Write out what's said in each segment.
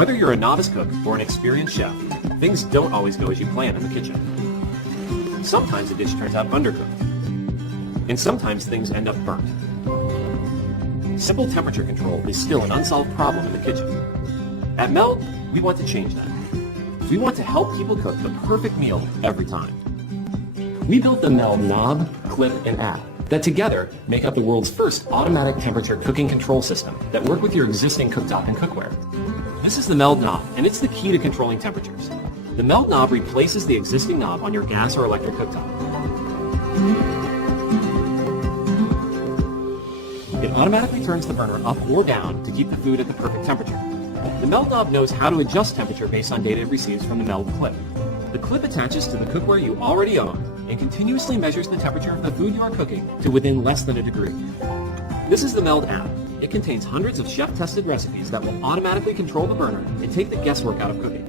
Whether you're a novice cook or an experienced chef, things don't always go as you plan in the kitchen. Sometimes a dish turns out undercooked, and sometimes things end up burnt. Simple temperature control is still an unsolved problem in the kitchen. At Meld, we want to change that. We want to help people cook the perfect meal every time. We built the Meld knob, clip, and app that together make up the world's first automatic temperature cooking control system that work with your existing cooktop and cookware. This is the Meld knob, and it's the key to controlling temperatures. The Meld knob replaces the existing knob on your gas or electric cooktop. It automatically turns the burner up or down to keep the food at the perfect temperature. The Meld knob knows how to adjust temperature based on data it receives from the Meld clip. The clip attaches to the cookware you already own and continuously measures the temperature of the food you are cooking to within less than a degree. This is the Meld app. It contains hundreds of chef-tested recipes that will automatically control the burner and take the guesswork out of cooking.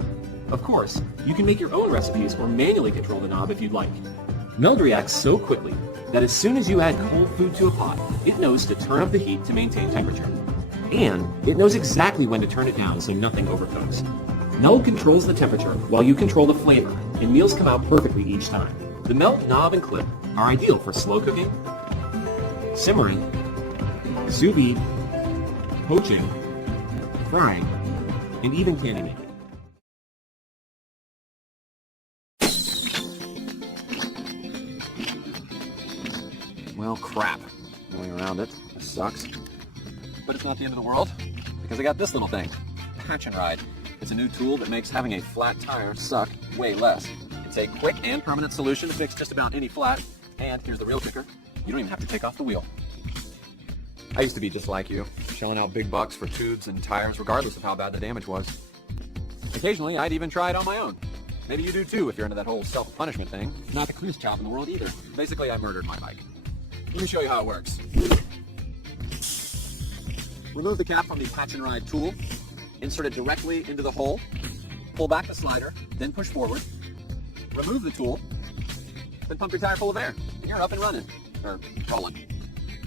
Of course, you can make your own recipes or manually control the knob if you'd like. Meld reacts so quickly that as soon as you add cold food to a pot, it knows to turn up the heat to maintain temperature. And it knows exactly when to turn it down so nothing overcooks. Meld controls the temperature while you control the flavor, and meals come out perfectly each time. The Meld knob and clip are ideal for slow cooking, simmering, sous vide, poaching, frying, and even candy making. Well, crap. Going around it. This sucks. But it's not the end of the world, because I got this little thing. Patch and Ride. It's a new tool that makes having a flat tire suck way less. It's a quick and permanent solution to fix just about any flat. And here's the real kicker. You don't even have to take off the wheel. I used to be just like you, shelling out big bucks for tubes and tires regardless of how bad the damage was. Occasionally, I'd even try it on my own. Maybe you do too if you're into that whole self-punishment thing. Not the cleanest job in the world either. Basically, I murdered my bike. Let me show you how it works. Remove the cap from the Patch and Ride tool. Insert it directly into the hole. Pull back the slider, then push forward. Remove the tool. Then pump your tire full of air. And you're up and running. Or rolling.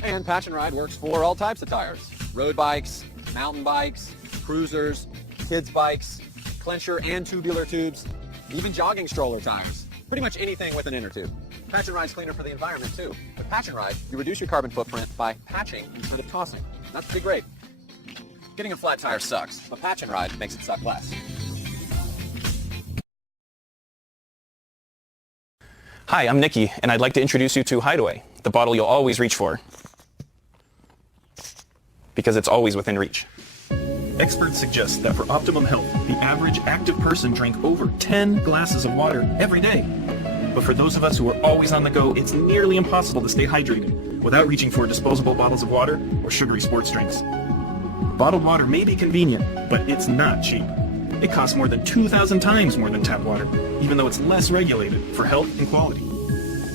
And Patch and Ride works for all types of tires. Road bikes, mountain bikes, cruisers, kids bikes, clencher and tubular tubes, even jogging stroller tires. Pretty much anything with an inner tube. Patch and Ride's cleaner for the environment too. With Patch and Ride, you reduce your carbon footprint by patching instead of tossing. That's pretty great. Getting a flat tire sucks, but Patch and Ride makes it suck less. Hi, I'm Nikki, and I'd like to introduce you to Hideaway, the bottle you'll always reach for, because it's always within reach. Experts suggest that for optimum health, the average active person drink over 10 glasses of water every day. But for those of us who are always on the go, it's nearly impossible to stay hydrated without reaching for disposable bottles of water or sugary sports drinks. Bottled water may be convenient, but it's not cheap. It costs more than 2,000 times more than tap water, even though it's less regulated for health and quality.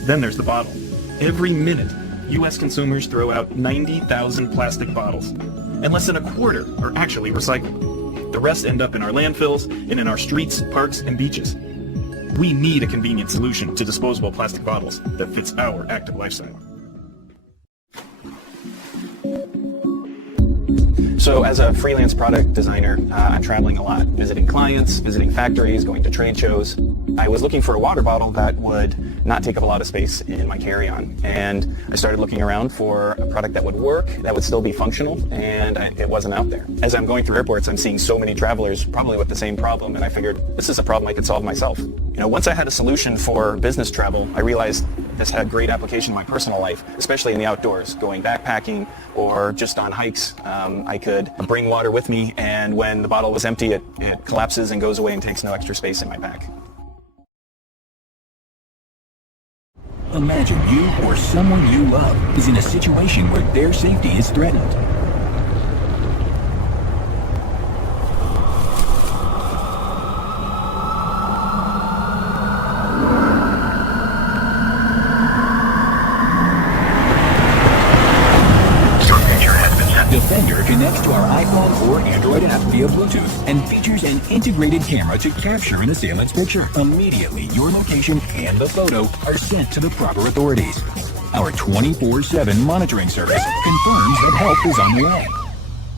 Then there's the bottle. Every minute, U.S. consumers throw out 90,000 plastic bottles, and less than a quarter are actually recycled. The rest end up in our landfills and in our streets, parks, and beaches. We need a convenient solution to disposable plastic bottles that fits our active lifestyle. So as a freelance product designer, I'm traveling a lot, visiting clients, visiting factories, going to trade shows. I was looking for a water bottle that would not take up a lot of space in my carry-on. And I started looking around for a product that would work, that would still be functional, and it wasn't out there. As I'm going through airports, I'm seeing so many travelers probably with the same problem, and I figured this is a problem I could solve myself. You know, once I had a solution for business travel, I realized this had great application in my personal life, especially in the outdoors, going backpacking or just on hikes. I could bring water with me, and when the bottle was empty, it collapses and goes away and takes no extra space in my pack. Imagine you or someone you love is in a situation where their safety is threatened. Defender connects to our iPhone or Android app via Bluetooth and features an integrated camera to capture an assailant's picture. Immediately, your location and the photo are sent to the proper authorities. Our 24/7 monitoring service confirms that help is on the way.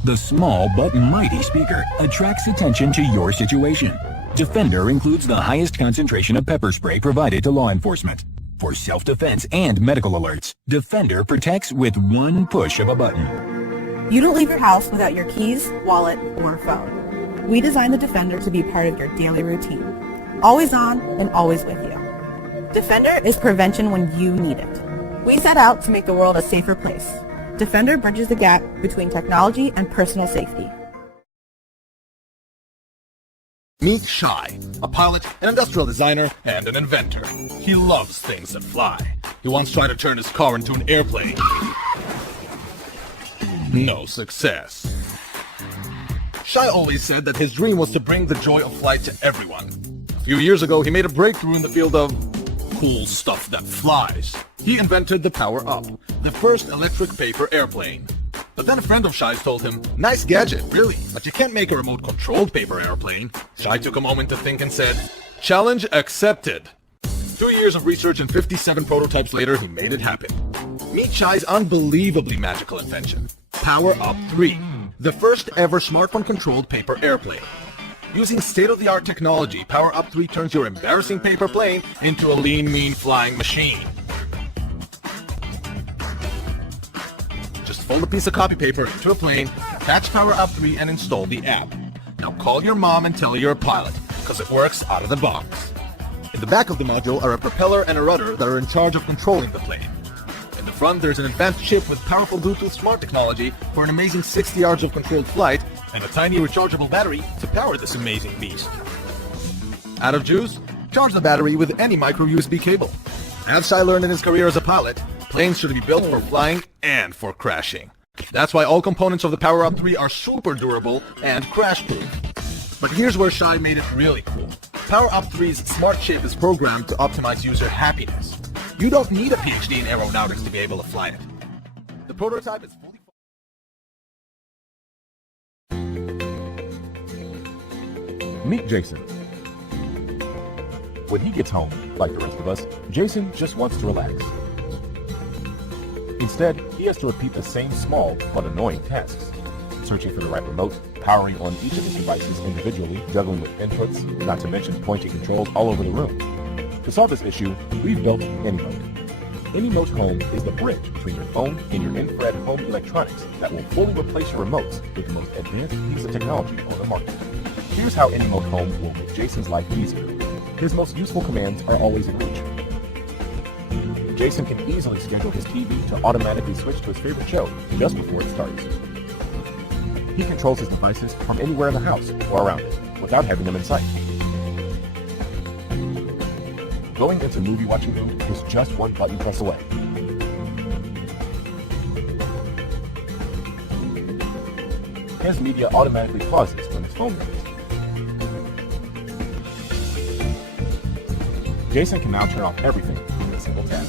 The small but mighty speaker attracts attention to your situation. Defender includes the highest concentration of pepper spray provided to law enforcement. For self-defense and medical alerts, Defender protects with one push of a button. You don't leave your house without your keys, wallet, or phone. We designed the Defender to be part of your daily routine. Always on and always with you. Defender is prevention when you need it. We set out to make the world a safer place. Defender bridges the gap between technology and personal safety. Meet Shai, a pilot, an industrial designer, and an inventor. He loves things that fly. He once tried to turn his car into an airplane. No success. Shai always said that his dream was to bring the joy of flight to everyone. A few years ago, he made a breakthrough in the field of cool stuff that flies. He invented the Power Up, the first electric paper airplane. But then a friend of Shai's told him, "Nice gadget, really, but you can't make a remote-controlled paper airplane." Shai took a moment to think and said, "Challenge accepted." 2 years of research and 57 prototypes later, he made it happen. Meet Shai's unbelievably magical invention, Power Up 3, the first ever smartphone-controlled paper airplane. Using state-of-the-art technology, Power Up 3 turns your embarrassing paper plane into a lean, mean flying machine. Just fold a piece of copy paper into a plane, attach Power Up 3, and install the app. Now call your mom and tell her you're a pilot, because it works out of the box. In the back of the module are a propeller and a rudder that are in charge of controlling the plane. In the front, there's an advanced chip with powerful Bluetooth smart technology for an amazing 60 yards of controlled flight, and a tiny rechargeable battery to power this amazing beast. Out of juice? Charge the battery with any micro USB cable. As Shai learned in his career as a pilot, planes should be built for flying and for crashing. That's why all components of the Power Up 3 are super durable and crash-proof. But here's where Shai made it really cool. Power Up 3's smart chip is programmed to optimize user happiness. You don't need a PhD in aeronautics to be able to fly it. The prototype is fully... Meet Jason. When he gets home, like the rest of us, Jason just wants to relax. Instead, he has to repeat the same small but annoying tasks. Searching for the right remote, powering on each of his devices individually, juggling with inputs, not to mention pointing controls all over the room. To solve this issue, we've built AnyMote. AnyMote Home is the bridge between your phone and your infrared home electronics that will fully replace your remotes with the most advanced piece of technology on the market. Here's how AnyMote Home will make Jason's life easier. His most useful commands are always in reach. Jason can easily schedule his TV to automatically switch to his favorite show just before it starts. He controls his devices from anywhere in the house or around it without having them in sight. Going into movie watching mode is just one button press away. His media automatically pauses when his phone rings. Jason can now turn off everything with a single tap.